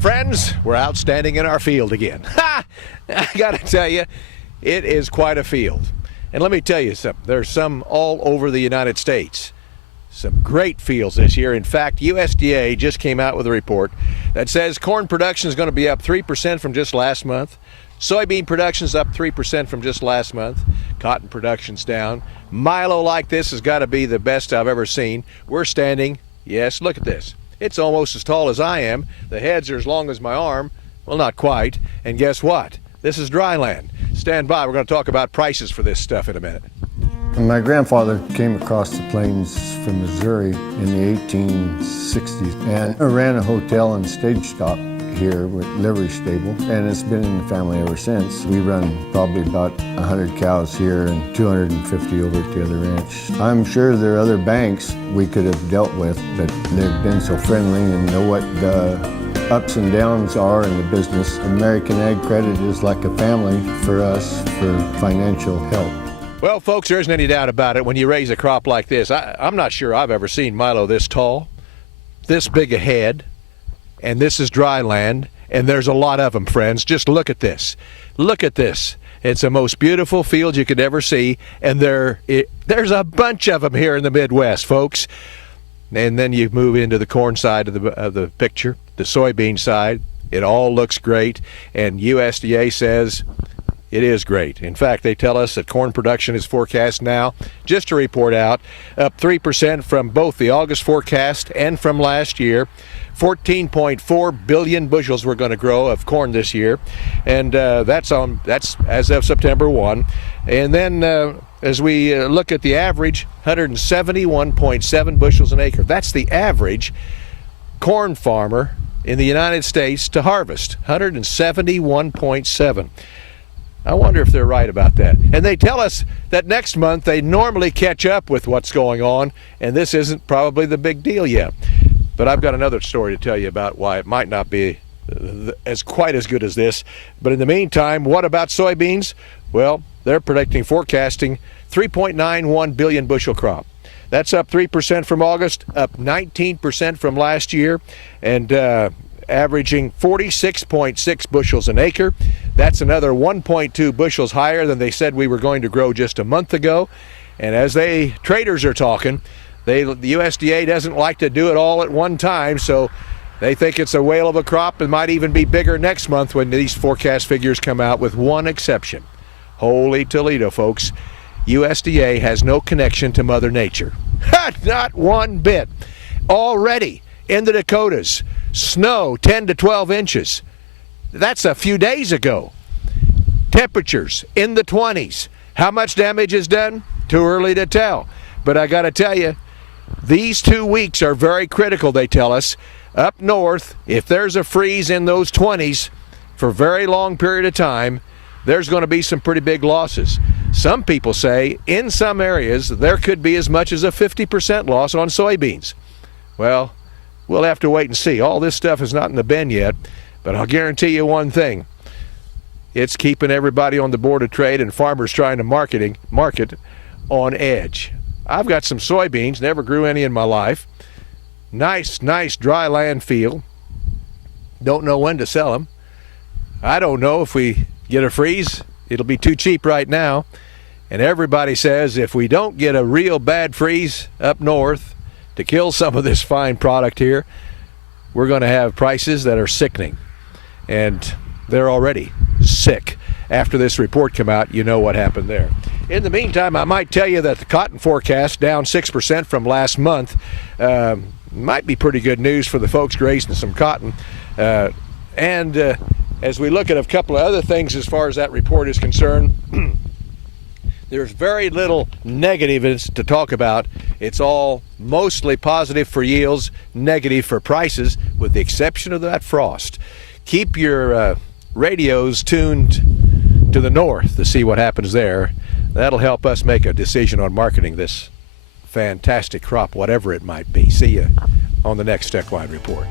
friends, we're outstanding in our field again. Ha! I got to tell you, it is quite a field. And let me tell you something. There's some all over the United States. Some great fields this year. In fact, USDA just came out with a report that says corn production is going to be up 3% from just last month. Soybean production is up 3% from just last month. Cotton production's down. Milo like this has got to be the best I've ever seen. We're standing, yes, look at this. It's almost as tall as I am. The heads are as long as my arm. Well, not quite. And guess what? This is dry land. Stand by. We're going to talk about prices for this stuff in a minute. My grandfather came across the plains from Missouri in the 1860s and ran a hotel and stage stop here with livery stable, and it's been in the family ever since. We run probably about 100 cows here and 250 over at the other ranch. I'm sure there are other banks we could have dealt with, but they've been so friendly and know what the ups and downs are in the business. American Ag Credit is like a family for us for financial help. Well, folks, there isn't any doubt about it. When you raise a crop like this, I'm not sure I've ever seen milo this tall, this big a head, and this is dry land, and there's a lot of them, friends. Just look at this. Look at this. It's the most beautiful field you could ever see, and there's a bunch of them here in the Midwest, folks. And then you move into the corn side of the picture, the soybean side. It all looks great, and USDA says it is great. In fact, they tell us that corn production is forecast now, just to report out, up 3% from both the August forecast and from last year. 14.4 billion bushels we're going to grow of corn this year, and that's as of September 1. And then as we look at the average, 171.7 bushels an acre. That's the average corn farmer in the United States to harvest, 171.7. I wonder if they're right about that. And they tell us that next month they normally catch up with what's going on, and this isn't probably the big deal yet. But I've got another story to tell you about why it might not be quite as good as this. But in the meantime, what about soybeans? Well, they're forecasting 3.91 billion bushel crop. That's up 3% from August, up 19% from last year, and averaging 46.6 bushels an acre. That's another 1.2 bushels higher than they said we were going to grow just a month ago. And as traders are talking, the USDA doesn't like to do it all at one time, so they think it's a whale of a crop and might even be bigger next month when these forecast figures come out, with one exception. Holy Toledo, folks. USDA has no connection to Mother Nature. Not one bit. Already in the Dakotas, snow 10 to 12 inches. That's a few days ago. Temperatures in the 20s. How much damage is done? Too early to tell. But I got to tell you, these 2 weeks are very critical, they tell us. Up north, if there's a freeze in those 20s for a very long period of time, there's going to be some pretty big losses. Some people say in some areas there could be as much as a 50% loss on soybeans. Well, we'll have to wait and see. All this stuff is not in the bin yet, but I'll guarantee you one thing. It's keeping everybody on the Board of Trade and farmers trying to market on edge. I've got some soybeans, never grew any in my life. Nice dry land field. Don't know when to sell them. I don't know if we get a freeze, it'll be too cheap right now. And everybody says if we don't get a real bad freeze up north to kill some of this fine product here, we're going to have prices that are sickening. And they're already sick. After this report come out, you know what happened there. In the meantime, I might tell you that the cotton forecast down 6% from last month might be pretty good news for the folks grazing some cotton. And as we look at a couple of other things as far as that report is concerned, there's very little negatives to talk about. It's all mostly positive for yields, negative for prices, with the exception of that frost. Keep your radios tuned to the north to see what happens there. That'll help us make a decision on marketing this fantastic crop, whatever it might be. See you on the next Steckline Report.